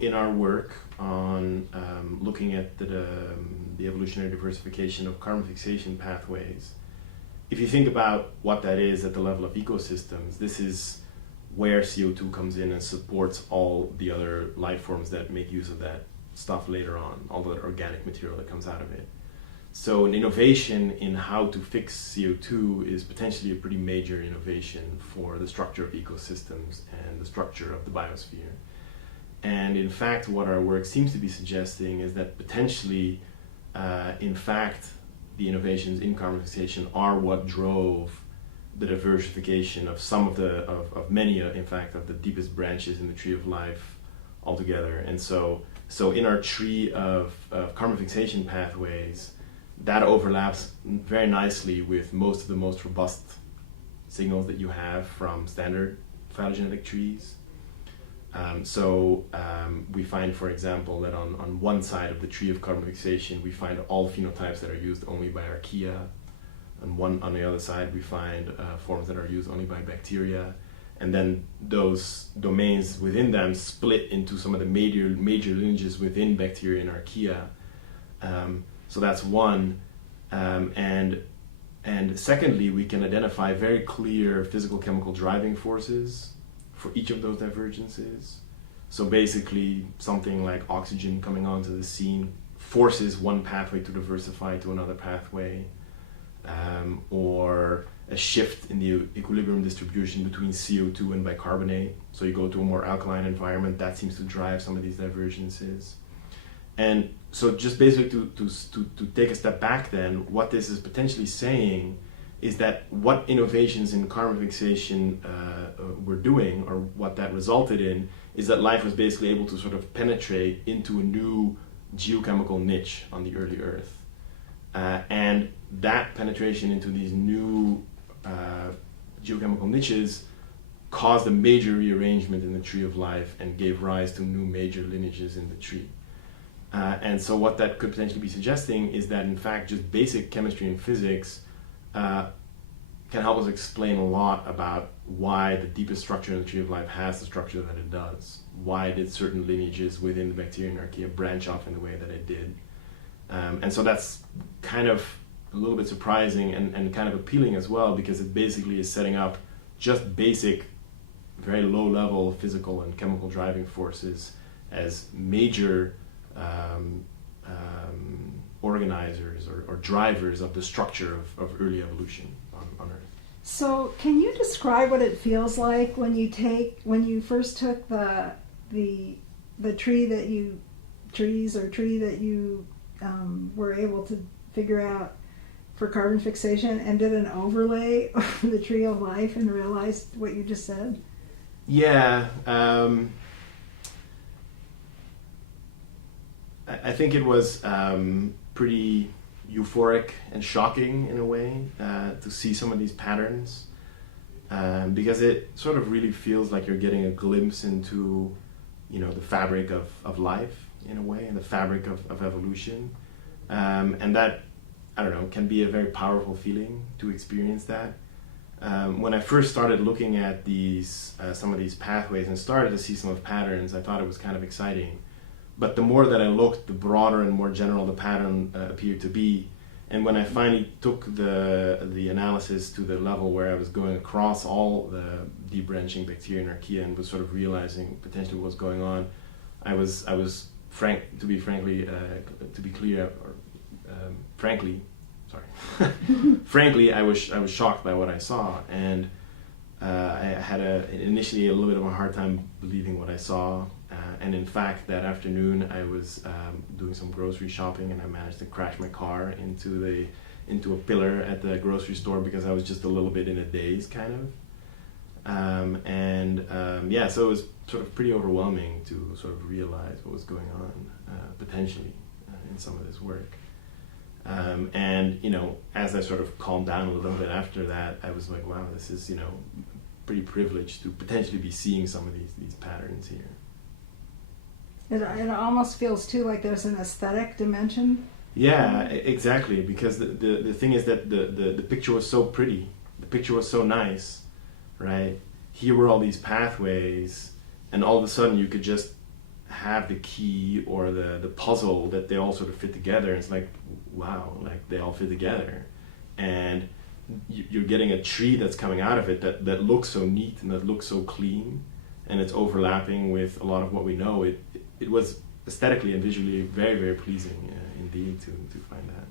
In our work on looking at the evolutionary diversification of carbon fixation pathways, if you think about what that is at the level of ecosystems, this is where CO2 comes in and supports all the other life forms that make use of that stuff later on, all the organic material that comes out of it. So an innovation in how to fix CO2 is potentially a pretty major innovation for the structure of ecosystems and the structure of the biosphere. And in fact, what our work seems to be suggesting is that potentially, in fact, the innovations in carbon fixation are what drove the diversification of some of many, in fact, of the deepest branches in the tree of life altogether. And so in our tree of carbon fixation pathways, that overlaps very nicely with most of the most robust signals that you have from standard phylogenetic trees. We find, for example, that on one side of the tree of carbon fixation, we find all phenotypes that are used only by archaea. On the other side, we find forms that are used only by bacteria. And then those domains within them split into some of the major lineages within bacteria and archaea. So that's one. And secondly, we can identify very clear physical chemical driving forces for each of those divergences. So basically, something like oxygen coming onto the scene forces one pathway to diversify to another pathway, or a shift in the equilibrium distribution between CO2 and bicarbonate. So you go to a more alkaline environment, that seems to drive some of these divergences. And so just basically to take a step back then, what this is potentially saying is that what innovations in carbon fixation were doing, or what that resulted in, is that life was basically able to sort of penetrate into a new geochemical niche on the early Earth. And that penetration into these new geochemical niches caused a major rearrangement in the tree of life and gave rise to new major lineages in the tree. And so what that could potentially be suggesting is that, in fact, just basic chemistry and physics can help us explain a lot about why the deepest structure in the tree of life has the structure that it does. Why did certain lineages within the bacteria and archaea branch off in the way that it did? And so that's kind of a little bit surprising and kind of appealing as well, because it basically is setting up just basic, very low-level physical and chemical driving forces as major organizers or drivers of the structure of early evolution on Earth. So can you describe what it feels like when you first took the tree that you were able to figure out for carbon fixation and did an overlay over the tree of life and realized what you just said? Yeah. I think it was pretty euphoric and shocking in a way to see some of these patterns, because it sort of really feels like you're getting a glimpse into, the fabric of life in a way, and the fabric of evolution, and that, I don't know, can be a very powerful feeling to experience that. When I first started looking at some of these pathways and started to see some of the patterns, I thought it was kind of exciting. But the more that I looked, the broader and more general the pattern appeared to be. And when I finally took the analysis to the level where I was going across all the deep branching bacteria and archaea and was sort of realizing potentially what was going on, frankly, I was shocked by what I saw, and I had initially a little bit of a hard time believing what I saw. And in fact, that afternoon I was doing some grocery shopping, and I managed to crash my car into a pillar at the grocery store because I was just a little bit in a daze, kind of. So it was sort of pretty overwhelming to sort of realize what was going on potentially in some of this work. As I sort of calmed down a little bit after that, I was like, wow, this is, pretty privileged to potentially be seeing some of these patterns here. It almost feels too like there's an aesthetic dimension. Yeah, exactly. Because the thing is that the picture was so pretty, the picture was so nice, right? Here were all these pathways, and all of a sudden you could just have the key or the puzzle that they all sort of fit together. It's like, wow, like they all fit together. And you're getting a tree that's coming out of it that looks so neat and that looks so clean, and it's overlapping with a lot of what we know. It was aesthetically and visually very, very pleasing indeed to find that.